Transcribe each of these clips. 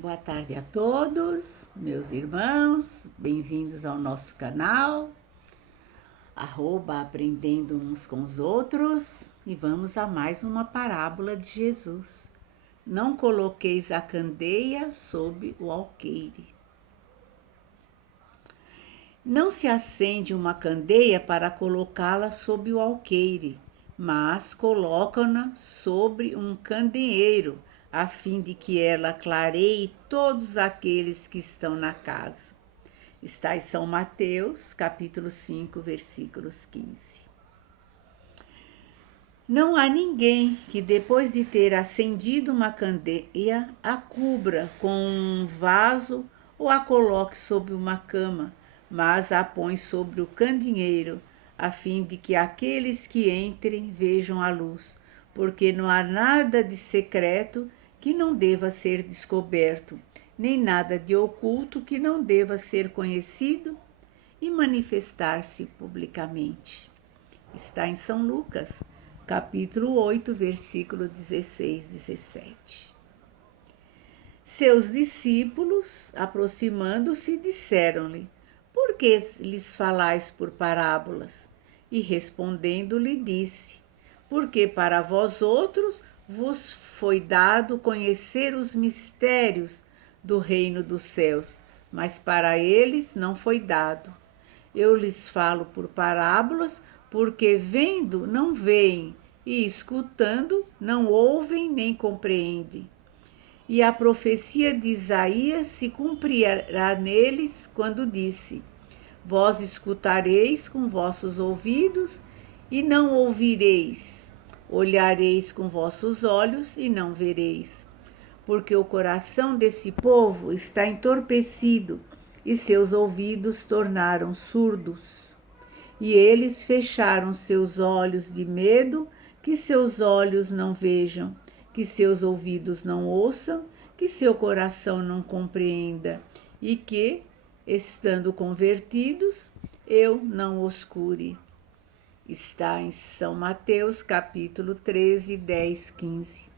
Boa tarde a todos, meus irmãos, bem-vindos ao nosso canal, @aprendendo uns com os outros, e vamos a mais uma parábola de Jesus. Não coloqueis a candeia sob o alqueire. Não se acende uma candeia para colocá-la sob o alqueire, mas colocam-na sobre um candeeiro, a fim de que ela clareie todos aqueles que estão na casa. Está em São Mateus, capítulo 5, versículos 15. Não há ninguém que, depois de ter acendido uma candeia, a cubra com um vaso ou a coloque sobre uma cama, mas a põe sobre o candeeiro, a fim de que aqueles que entrem vejam a luz, porque não há nada de secreto que não deva ser descoberto, nem nada de oculto que não deva ser conhecido e manifestar-se publicamente. Está em São Lucas, capítulo 8, versículo 16, 17. Seus discípulos, aproximando-se, disseram-lhe: Por que lhes falais por parábolas? E respondendo-lhe disse: Porque para vós outros vos foi dado conhecer os mistérios do reino dos céus, mas para eles não foi dado. Eu lhes falo por parábolas, porque vendo não veem, e escutando não ouvem nem compreendem. E a profecia de Isaías se cumprirá neles quando disse: Vós escutareis com vossos ouvidos e não ouvireis, olhareis com vossos olhos e não vereis. Porque o coração desse povo está entorpecido e seus ouvidos tornaram surdos. E eles fecharam seus olhos de medo, que seus olhos não vejam, que seus ouvidos não ouçam, que seu coração não compreenda, e que, estando convertidos, eu não os cure. Está em São Mateus, capítulo 13, 10, 15.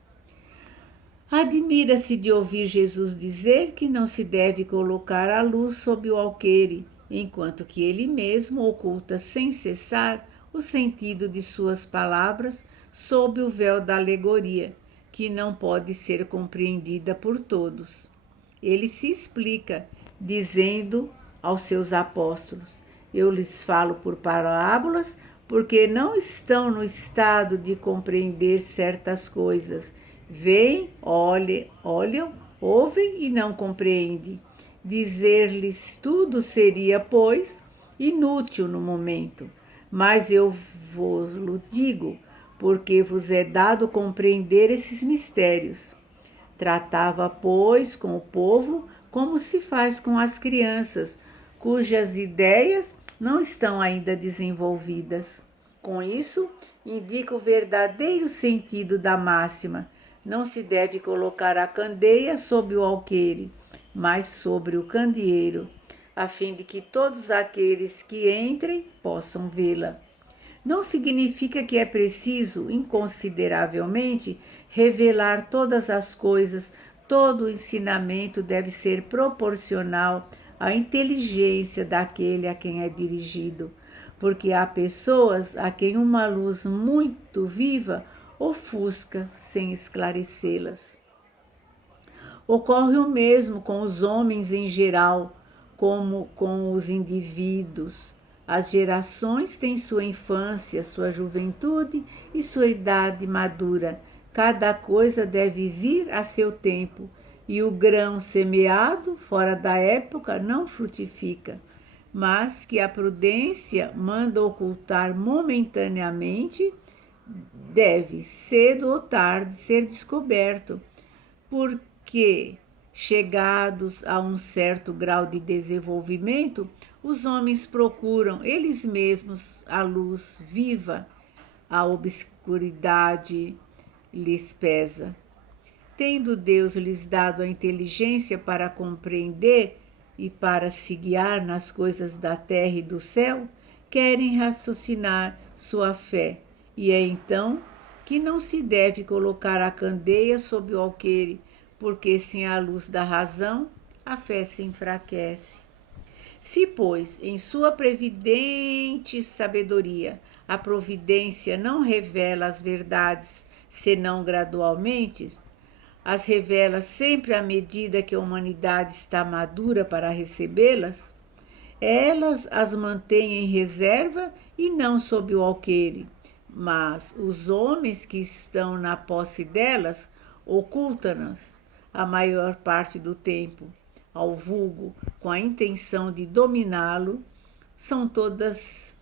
Admira-se de ouvir Jesus dizer que não se deve colocar a luz sob o alqueire, enquanto que ele mesmo oculta sem cessar o sentido de suas palavras sob o véu da alegoria, que não pode ser compreendida por todos. Ele se explica, dizendo aos seus apóstolos: Eu lhes falo por parábolas, porque não estão no estado de compreender certas coisas. Veem, olham, ouvem e não compreendem. Dizer-lhes tudo seria, pois, inútil no momento. Mas eu vos digo, porque vos é dado compreender esses mistérios. Tratava, pois, com o povo como se faz com as crianças, cujas ideias não estão ainda desenvolvidas. Com isso, indica o verdadeiro sentido da máxima: não se deve colocar a candeia sob o alqueire, mas sobre o candeeiro, a fim de que todos aqueles que entrem possam vê-la. Não significa que é preciso, inconsideravelmente, revelar todas as coisas. Todo o ensinamento deve ser proporcional à inteligência daquele a quem é dirigido, porque há pessoas a quem uma luz muito viva ofusca sem esclarecê-las. Ocorre o mesmo com os homens em geral, como com os indivíduos. As gerações têm sua infância, sua juventude e sua idade madura. Cada coisa deve vir a seu tempo, e o grão semeado fora da época não frutifica, mas que a prudência manda ocultar momentaneamente, deve, cedo ou tarde, ser descoberto, porque, chegados a um certo grau de desenvolvimento, os homens procuram eles mesmos a luz viva, a obscuridade lhes pesa. Tendo Deus lhes dado a inteligência para compreender e para se guiar nas coisas da terra e do céu, querem raciocinar sua fé, e é então que não se deve colocar a candeia sob o alqueire, porque sem a luz da razão, a fé se enfraquece. Se, pois, em sua previdente sabedoria, a providência não revela as verdades, senão gradualmente, as revela sempre à medida que a humanidade está madura para recebê-las, elas as mantêm em reserva e não sob o alqueire, mas os homens que estão na posse delas ocultam-nas a maior parte do tempo ao vulgo com a intenção de dominá-lo. São todas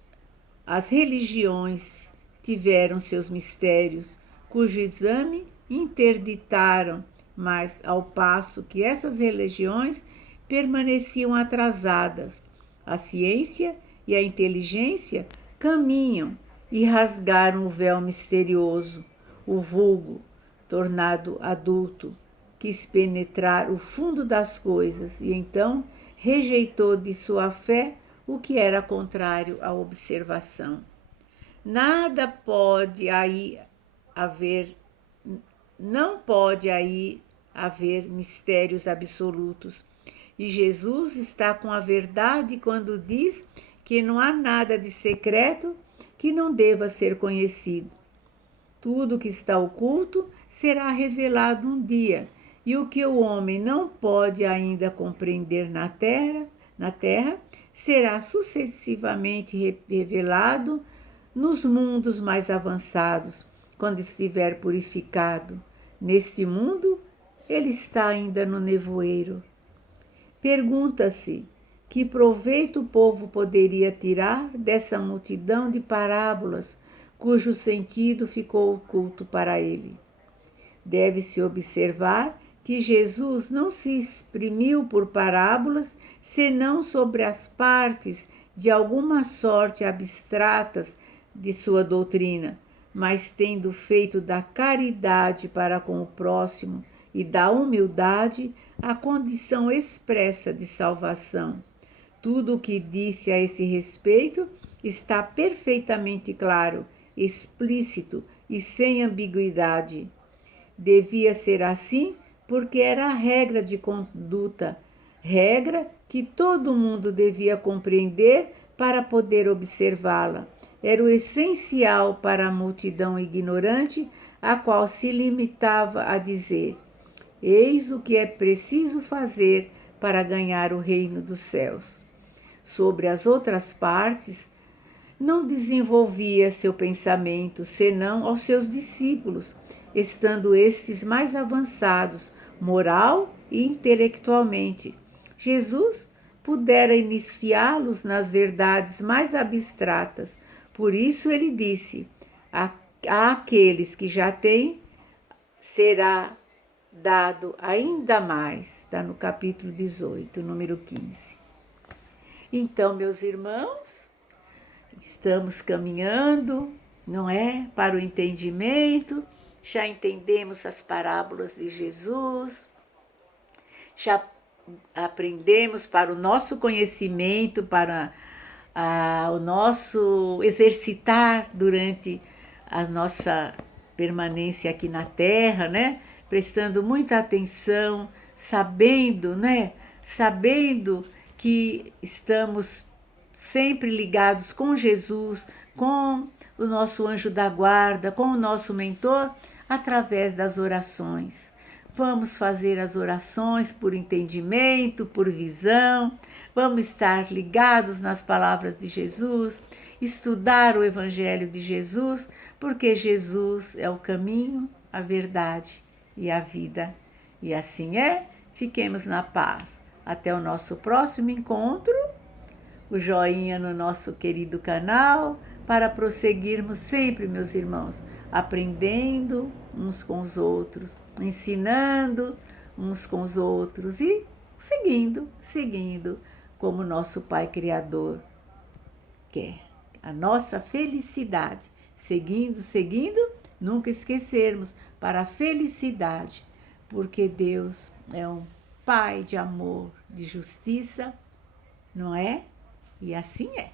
as religiões tiveram seus mistérios, cujo exame interditaram, mas ao passo que essas religiões permaneciam atrasadas, a ciência e a inteligência caminham e rasgaram o véu misterioso, o vulgo, tornado adulto, quis penetrar o fundo das coisas e então rejeitou de sua fé o que era contrário à observação. Nada pode aí haver, não pode aí haver mistérios absolutos. E Jesus está com a verdade quando diz que não há nada de secreto que não deva ser conhecido. Tudo que está oculto será revelado um dia, e o que o homem não pode ainda compreender na terra será sucessivamente revelado nos mundos mais avançados, quando estiver purificado. Neste mundo, ele está ainda no nevoeiro. Pergunta-se que proveito o povo poderia tirar dessa multidão de parábolas cujo sentido ficou oculto para ele. Deve-se observar que Jesus não se exprimiu por parábolas senão sobre as partes de alguma sorte abstratas de sua doutrina, mas tendo feito da caridade para com o próximo e da humildade a condição expressa de salvação. Tudo o que disse a esse respeito está perfeitamente claro, explícito e sem ambiguidade. Devia ser assim porque era a regra de conduta, regra que todo mundo devia compreender para poder observá-la. Era o essencial para a multidão ignorante, a qual se limitava a dizer: eis o que é preciso fazer para ganhar o reino dos céus. Sobre as outras partes, não desenvolvia seu pensamento, senão aos seus discípulos, estando estes mais avançados, moral e intelectualmente. Jesus pudera iniciá-los nas verdades mais abstratas. Por isso ele disse: àqueles que já têm, será dado ainda mais. Está no capítulo 18, número 15. Então, meus irmãos, estamos caminhando, não é? Para o entendimento. Já entendemos as parábolas de Jesus, já aprendemos para o nosso conhecimento, para o nosso exercitar durante a nossa permanência aqui na Terra, né? Prestando muita atenção, sabendo, né? Sabendo que estamos sempre ligados com Jesus, com o nosso anjo da guarda, com o nosso mentor, através das orações. Vamos fazer as orações por entendimento, por visão, vamos estar ligados nas palavras de Jesus, estudar o Evangelho de Jesus, porque Jesus é o caminho, a verdade e a vida. E assim é, fiquemos na paz. Até o nosso próximo encontro. O joinha no nosso querido canal, para prosseguirmos sempre, meus irmãos, aprendendo uns com os outros, ensinando uns com os outros e seguindo como nosso Pai Criador quer. A nossa felicidade, seguindo, nunca esquecermos para a felicidade, porque Deus é um Pai de amor, de justiça, não é? E assim é.